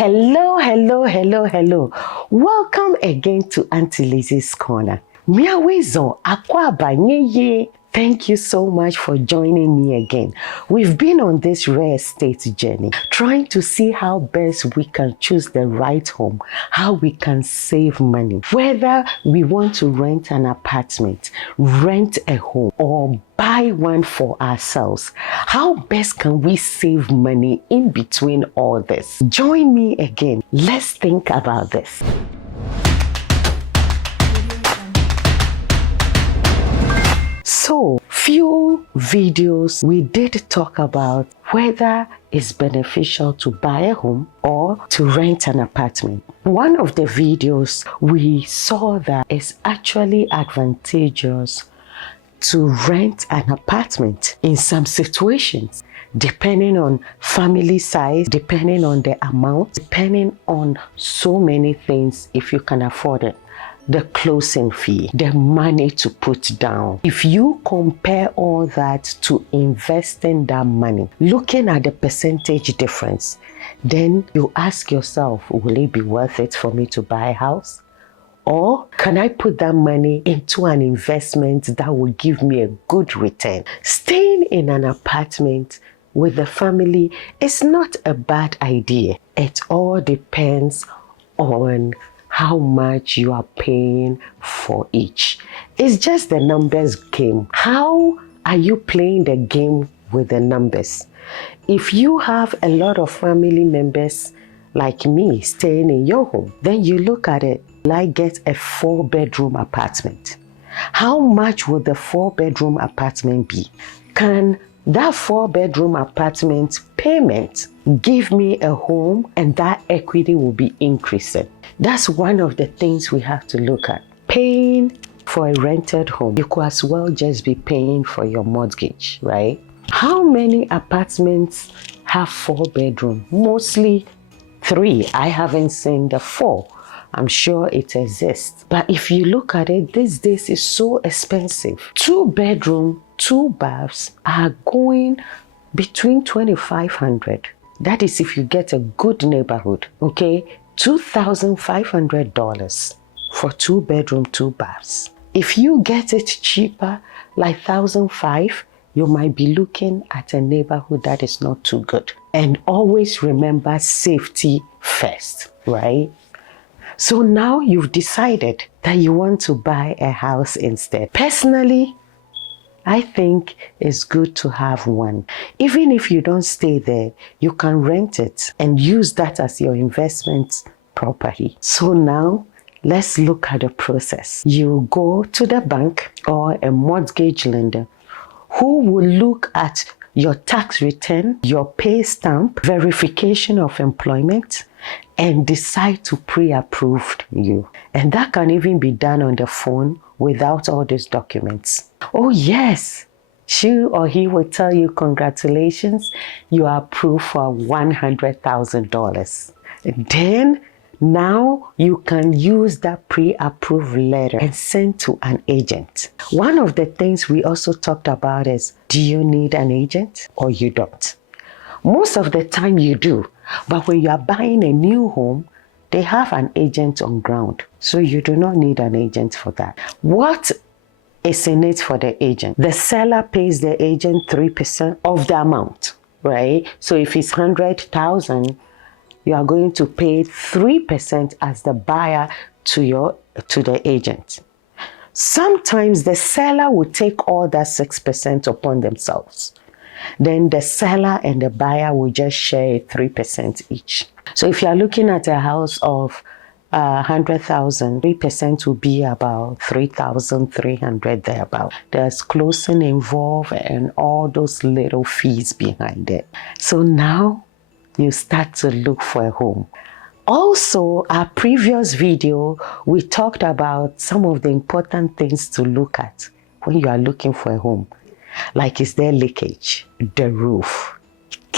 Hello, hello, hello, hello. Welcome again to Auntie Lizzie's Corner. Miawezo Akwaba Nyeye. Thank you so much for joining me again. We've been on this real estate journey, trying to see how best we can choose the right home, how we can save money. Whether we want to rent an apartment, rent a home, or buy one for ourselves, how best can we save money in between all this? Join me again. Let's think about this. So, few videos we did talk about whether it's beneficial to buy a home or to rent an apartment. One of the videos we saw that it's actually advantageous to rent an apartment in some situations, depending on family size, depending on the amount, depending on so many things if you can afford it. The closing fee, the money to put down. If you compare all that to investing that money, looking at the percentage difference, then you ask yourself, will it be worth it for me to buy a house? Or can I put that money into an investment that will give me a good return? Staying in an apartment with the family is not a bad idea. It all depends on how much you are paying for each. It's just the numbers game. How are you playing the game with the numbers? If you have a lot of family members like me staying in your home, then you look at it, like get a 4-bedroom apartment. How much would the 4-bedroom apartment be? Can that 4-bedroom apartment payment give me a home and that equity will be increasing? That's one of the things we have to look at. Paying for a rented home, you could as well just be paying for your mortgage, right? How many apartments have 4 bedrooms? Mostly 3. I haven't seen the 4. I'm sure it exists. But if you look at it, these days it's so expensive. 2-bedroom, 2 baths are going between $2,500. That is if you get a good neighborhood, okay? $2,500 for 2-bedroom, 2 baths. If you get it cheaper, like $1,500, you might be looking at a neighborhood that is not too good. And always remember safety first, right? So now you've decided that you want to buy a house instead. Personally, I think it's good to have one. Even if you don't stay there, you can rent it and use that as your investment property. So now, let's look at the process. You go to the bank or a mortgage lender who will look at your tax return, your pay stamp, verification of employment, and decide to pre-approve you. And that can even be done on the phone without all these documents. Oh yes, she or he will tell you, congratulations, you are approved for $100,000. Then now you can use that pre-approved letter and send to an agent. One of the things we also talked about is, do you need an agent or you don't? Most of the time you do, but when you are buying a new home, they have an agent on ground. So you do not need an agent for that. What is in it for the agent? The seller pays the agent 3% of the amount, right? So if it's $100,000, you are going to pay 3% as the buyer to the agent. Sometimes the seller will take all that 6% upon themselves. Then the seller and the buyer will just share 3% each. So if you are looking at a house of $100,000, 3% will be about $3,300 thereabout. There's closing involved and all those little fees behind it. So now you start to look for a home. Also, our previous video, we talked about some of the important things to look at when you are looking for a home. Like, is there leakage? The roof?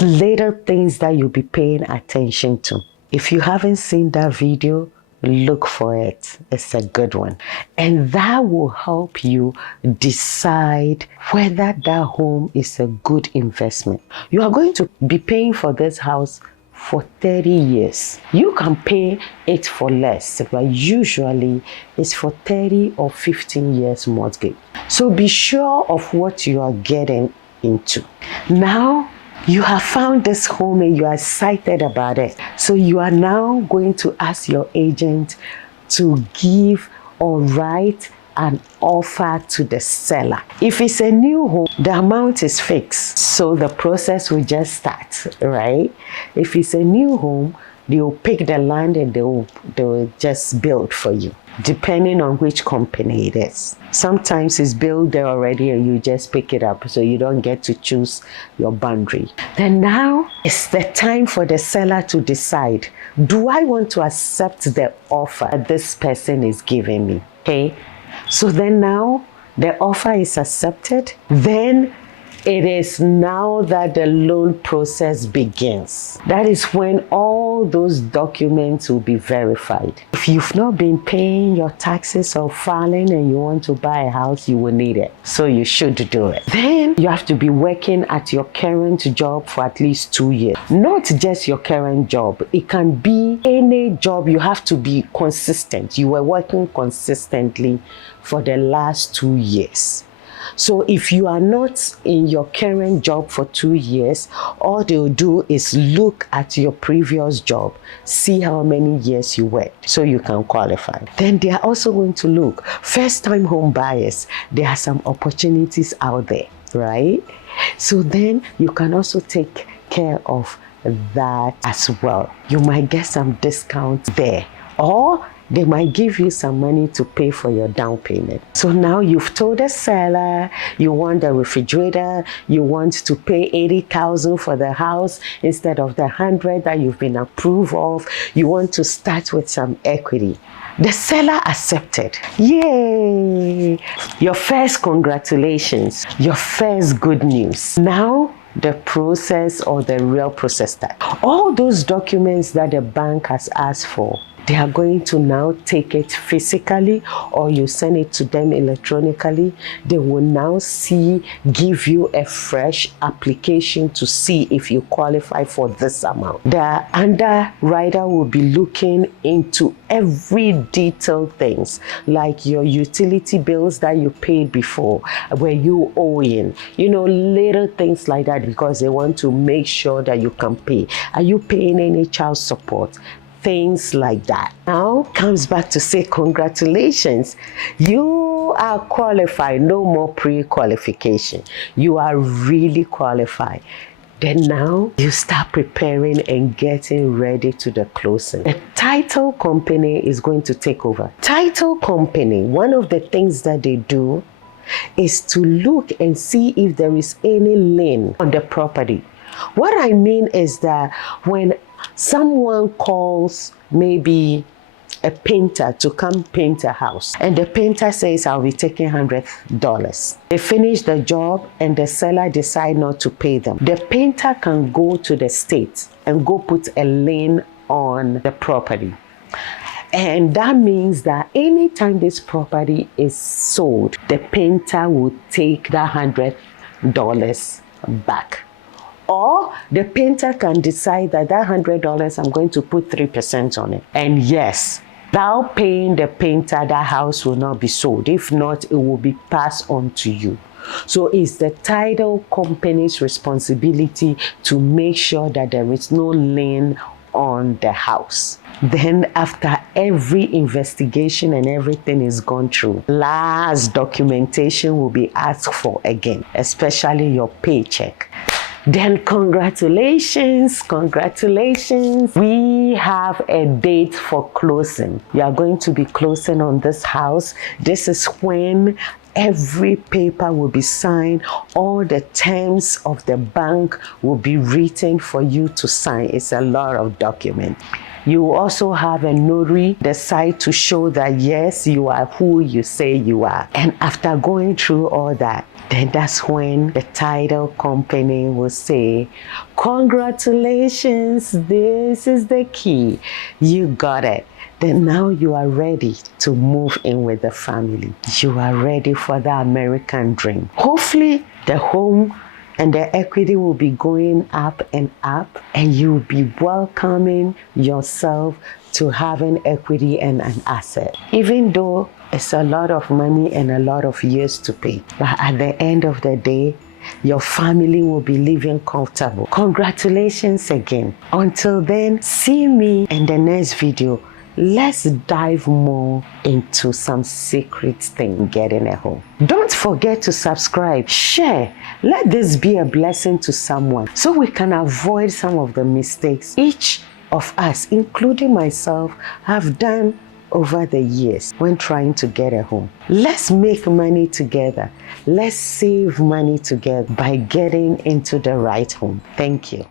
Little things that you'll be paying attention to. If you haven't seen that video, look for it. It's a good one. And that will help you decide whether that home is a good investment. You are going to be paying for this house for 30 years. You can pay it for less, but usually it's for 30 or 15 years mortgage. So be sure of what you are getting into. Now, you have found this home and you are excited about it. So you are now going to ask your agent to give or write an offer to the seller. If it's a new home, the amount is fixed. So the process will just start, right? If it's a new home, they'll pick the land and they'll just build for you, depending on which company it is. Sometimes it's built there already and you just pick it up, so you don't get to choose your boundary. Then now it's the time for the seller to decide, do I want to accept the offer that this person is giving me? Okay, so then now the offer is accepted. Then it is now that the loan process begins. That is when all those documents will be verified. If you've not been paying your taxes or filing and you want to buy a house, you will need it. So you should do it. Then you have to be working at your current job for at least 2 years. Not just your current job. It can be any job. You have to be consistent. You were working consistently for the last 2 years. So if you are not in your current job for 2 years, all they'll do is look at your previous job, see how many years you worked, so you can qualify. Then they are also going to look, first-time home buyers, there are some opportunities out there, right? So then you can also take care of that as well. You might get some discounts there, or they might give you some money to pay for your down payment. So now you've told the seller you want a refrigerator, you want to pay $80,000 for the house instead of the $100,000 that you've been approved of. You want to start with some equity. The seller accepted. Yay! Your first congratulations, your first good news. Now the process or the real process starts. All those documents that the bank has asked for, they are going to now take it physically, or you send it to them electronically. They will now give you a fresh application to see if you qualify for this amount. The underwriter will be looking into every detailed things, like your utility bills that you paid before, were you owing, little things like that, because they want to make sure that you can pay. Are you paying any child support? Things like that. Now comes back to say congratulations. You are qualified. No more pre-qualification. You are really qualified. Then now you start preparing and getting ready to the closing. The title company is going to take over. Title company, one of the things that they do is to look and see if there is any lien on the property. What I mean is that when someone calls maybe a painter to come paint a house, and the painter says, I'll be taking $100. They finish the job and the seller decide not to pay them. The painter can go to the state and go put a lien on the property. And that means that anytime this property is sold, the painter will take that $100 back. Or the painter can decide that $100, I'm going to put 3% on it. And yes, without paying the painter, that house will not be sold. If not, it will be passed on to you. So it's the title company's responsibility to make sure that there is no lien on the house. Then after every investigation and everything is gone through, last documentation will be asked for again, especially your paycheck. Then congratulations. We have a date for closing. You are going to be closing on this house. This is when every paper will be signed. All the terms of the bank will be written for you to sign. It's a lot of documents. You also have a notary, the side to show that yes, you are who you say you are. And after going through all that, then that's when the title company will say, congratulations, this is the key. You got it. Then now you are ready to move in with the family. You are ready for the American dream. Hopefully the home and the equity will be going up and up, and you'll be welcoming yourself to having equity and an asset. Even though it's a lot of money and a lot of years to pay, but at the end of the day, your family will be living comfortable. Congratulations again. Until then, see me in the next video. Let's dive more into some secret thing getting a home. Don't forget to subscribe, share. Let this be a blessing to someone so we can avoid some of the mistakes each of us, including myself, have done over the years when trying to get a home. Let's make money together. Let's save money together by getting into the right home. Thank you.